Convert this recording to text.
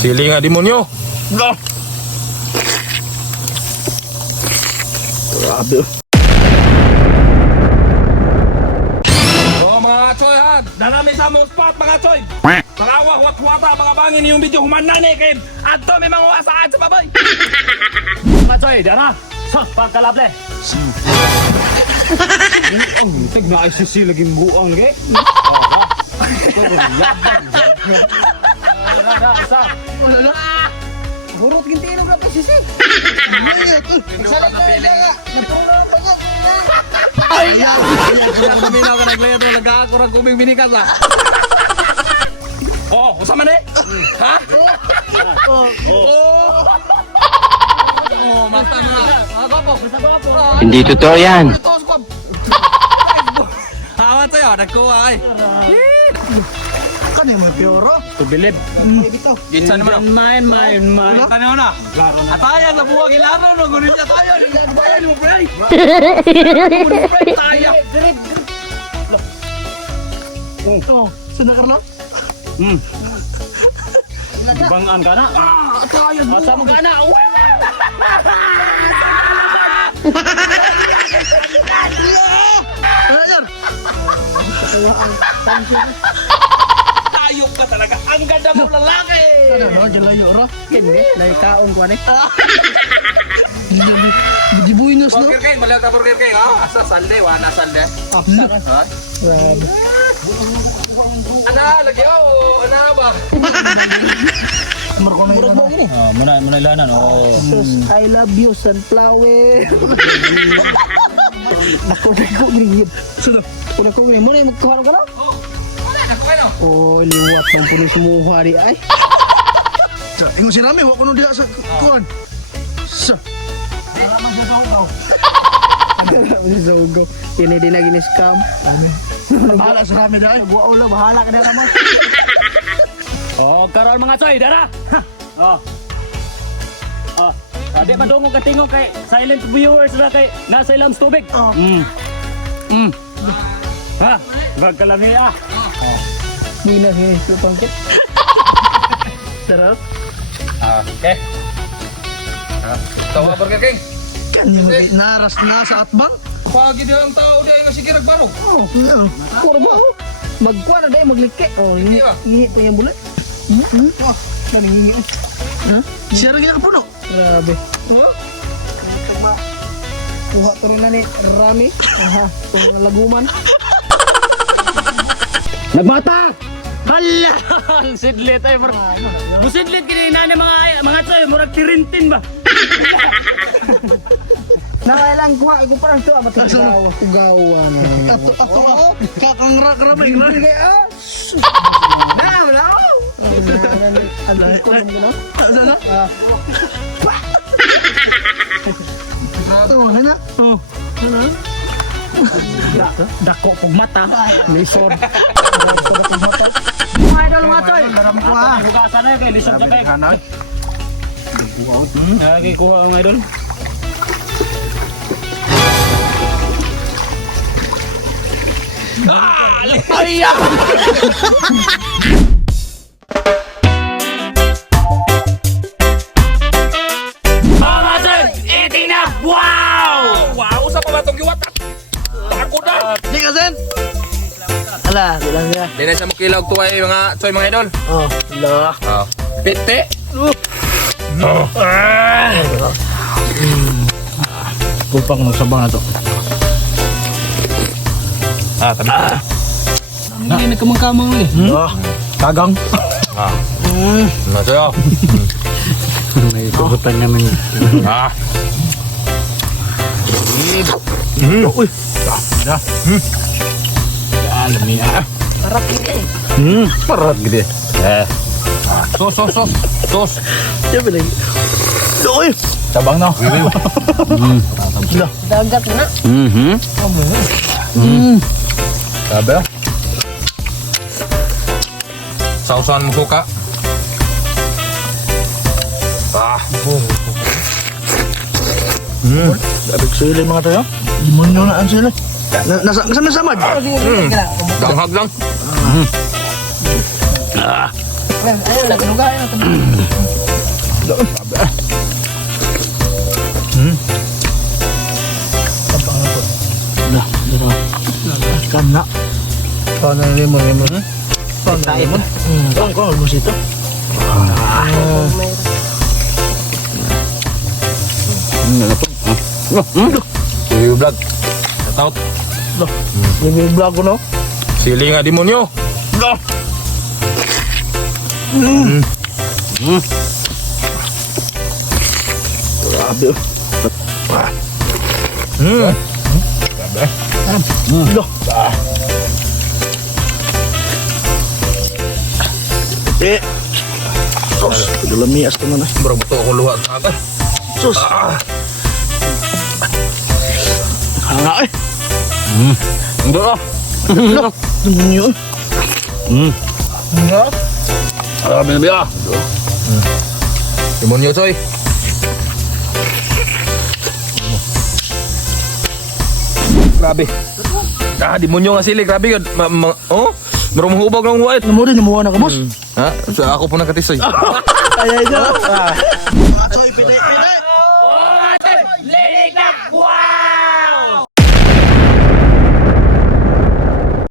Sili nga demonyo. Grabe. Mga choy ha, nanami sa mong spot mga choy. Tarawah wat-wata mga bangin yung video humanan eh kay adto may mga wasaan sa baboy. Mga choy, dara. Sa pagkalable. Ang tig na ICC laging buang ge. Burot ginti ng rapi sisi. Ay! Kami na ka naglayad na nag-aakurang kuming binikas ha. Oh, usama na eh. Ha? Oh, mata na. Hindi totoo yan. Hawa sa'yo, nagkuha ay. Kan mo pioro. Tubilib. Ginsan naman. Main. Tanaw na. Ataya sa buwag ilaro no. Gunit niya tayo. Bayan mo, pre. Taya. Oh, sudah karena. Bangan ka na. Ataya. Masa mo ka na. Ayan. Tayok ka talaga. Ang ganda mo lalaki. Ano no, jalayo ro. Hindi. Naikaong ko ni. Di buinos no. Burger King. Baliw ka Burger King. Asa salde. Wana salde. Ana, lagi ana ba? Murag mo gini. Muna ilanan. Sus, I love you sunflower. Ako gini. Sudah. Kuna ko gini. Muna magkuha ka na? Oh, liwat ng puno sumuha di ay. Ingon si Rami, wak ko diha sa kuan. Sa. Para man sa zogo. Ini din lagi ni scam. Bahala sa Rami dai. Buwa ulo, bahala ka na naman. Oh, karon mga choy, dara. Oh. Oh, ade madungog ka tingog kay silent viewers na kay nasa ilams tubig. Ha, bagkalami ah. Mina ni sa pangkit. Darap. Okay. Tawa Burger King. Kani mo naras na sa atbang. Pagi dia ang tao dia nga sige nagbarog. Oh, puro ba? Magkuha na dai maglike. Oh, ini to yung bulat. Oh, kani ngingi. Ha? Siya rin ka puno. Grabe. Oh. Kuha to rin na ni Rami. Aha, itong laguman. Nagmata. Hala, sidlit ay mar. Busidlit kini na mga choy, murag tirintin ba? Nakailang kuha, ko parang ito, matigawa, kugawa na. Ako, kakang ramay, ramay. Wala ako. Ano, kulong ko na? Sana? Ito, hana? Oh, hana? Dako kog mata. Lisod. Mga idol mga choy. Marami ko ha. Hugasan na kay lisod sa kay. Lagi kuha ang idol. Ay! Mga choy, eating na. Wow! Wow, sa mga itong giwat. Tako na. Di ka, Sen? Ala, bilang niya. Di na siya makilaw tuwa mga choy mga idol. Oh, la. Pite. Kupang ng sabang na to. Tabi. Hindi nagkamang-kamang eh. Kagang. Ano sa'yo? May tugutan namin. Uy. Alam niya. Harap ini. Parat gede. Sos. Siya bilang. Doy. Cabang no. Dagat na. Sabi. Sausan mo suka. Dabig sili mga tayo. Limon nyo na ang sili. Nasa nasamad. Danghag lang. Ayaw lang, inuga. Kam na. Paano na lemon? Paano na lemon? Kung almost ito. Sili vlog. Shoutout. Yung vlog ko, no? Sili nga demonyo. Grabe. Sos, lamias ko na na. Bro, buto ako luha sa akin. Sus. Hanga eh. Hindi ah. Lo, demonyo. Hanga. Binabi ah. Demonyo, Choy. Grabe. Demonyo nga sili. Grabe yun. Oh? Marong hubog ng huwait. Namuha din, namuha na ka, boss. Ha? So, ako po nagkatisoy. Ay, ay, ay.